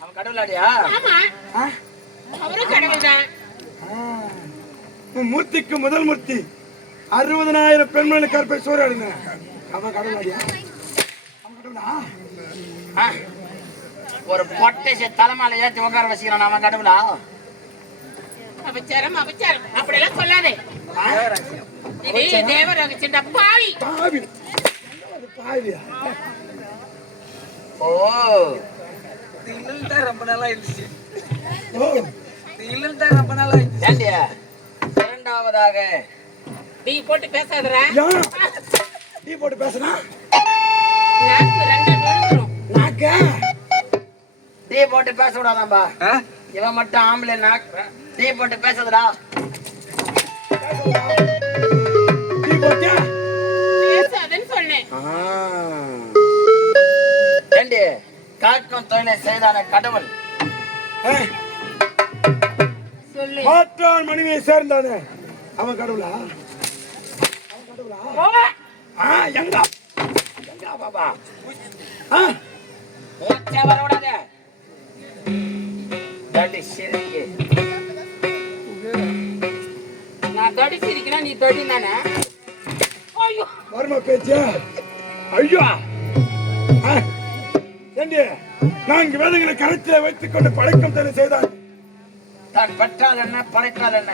அவன் கடவுளாடியா? அவரும் கடவுள்தான் மூர்த்திக்கு முதல் மூர்த்தி. அறுபதனாயிரம் பெண்மணி கற்பை சூறாடுங்க அவன் கடவுளாடியா அவன் கடவுளா. ஒரு பொட்டை தலைமால ஏத்தி உட்கார வச்சுக்கிறான். அவன் கடவுளா? அபச்சாரம் அபச்சாரம் அப்படியெல்லாம் சொல்லாதே. இது தேவராக சின்ன பாவி. பாவி. பாவியா? ஓ. இல்லல் தான் ரொம்ப நாளா இருந்துச்சு இல்லல் தான் ரொம்ப நாளா இருந்துச்சு இரண்டாவதாக. நீ போட்டு பேசாதடா. நீ போட்டு பேசுனா நாக்கு ரெண்டா விழுந்துரும் நாக்க? டீ போட்டு பேச விடாதாம்பா? இவன் மட்டும் ஆம்பளை நாக் டீ போட்டு பேசுதுடா. காக்கும் தொழிலை செய்தான கடவுள். மாற்றான் மனைவியை சேர்ந்தானே அவன் கடவுளா? அவன் கடவுளா? போவா. ஆ எங்க எங்க பாபா ஆ. மூச்சா வர விடாத தடி சிரிக்கு. நான் தொடி நீ தொடி தானே? ஐயோ. வருமா பேச்சு. ஐயோ. ஏண்டி நான்கு வேதங்களை கருத்தில் வைத்துக் கொண்டு பழக்கம் தர செய்தான் தான் பெற்றால் என்ன படைத்தால் என்ன?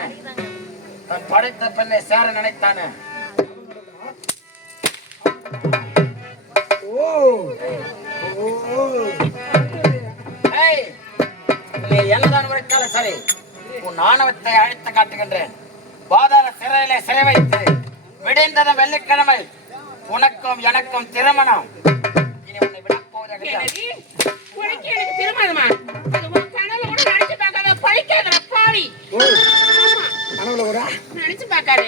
தான் படைத்த பெண்ணை சேர நினைத்தானே? ஓ ஓ நீ என்னதான் உரைத்தாலும் சரி உன் ஆணவத்தை அழைத்து காட்டுகின்றேன். பாதாள சிறையிலே சிறை வைத்து விடைந்ததும் வெள்ளிக்கிழமை உனக்கும் எனக்கும் திருமணம். உனக்கு எனக்கு திருமணமா? கனவுல கூட நினைச்சு பார்க்காத பழிக்காதடா பாவி. கனவுல நினைச்சு பார்க்காதே.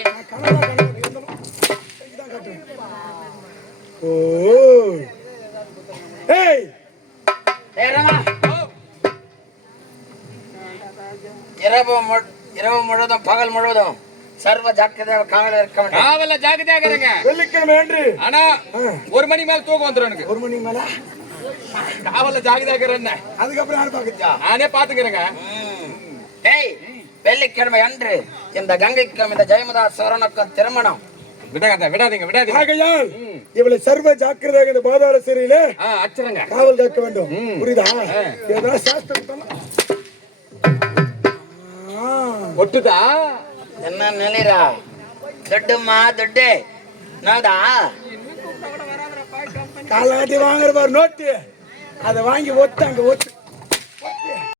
ஓ. ஏய். இரவு முழுவதும் பகல் முழுவதும் சர்வ ஜாக்கிரதையாக காவலில் இருக்க வேண்டும் காவல்ல ஜாக்கிரதையாக இருங்க. வெள்ளிக்கிழமை அன்று. ஆனா ஆ, ஒரு மணி மேல தூக்கம் எனக்கு. ஒரு மணி மேல? காவல்ல ஜாக்கிரதையாக இருக்கிறேன் அதுக்கப்புறம் யார் பாக்குச்சா நானே பாத்துக்கிறேங்க. ஏய் வெள்ளிக்கிழமை அன்று இந்த கங்கைக்கும் இந்த ஜெயமதா சோரனுக்கும் திருமணம். விடாத விடாதீங்க விடாதீங்க. ஆகையால் இவளை சர்வ ஜாக்கிரதையாக இந்த பாதாள சிறையிலே அச்சரங்க காவல் காக்க வேண்டும். புரியுதா. ஏதாவது சாஸ்திரம் ஒட்டுதா? என்ன நிலைரா? துட்டுமா துட்டு? நாடா காலை வாங்குற பாரு நோட்டு. அதை வாங்கி ஒத்து அங்க ஒத்து.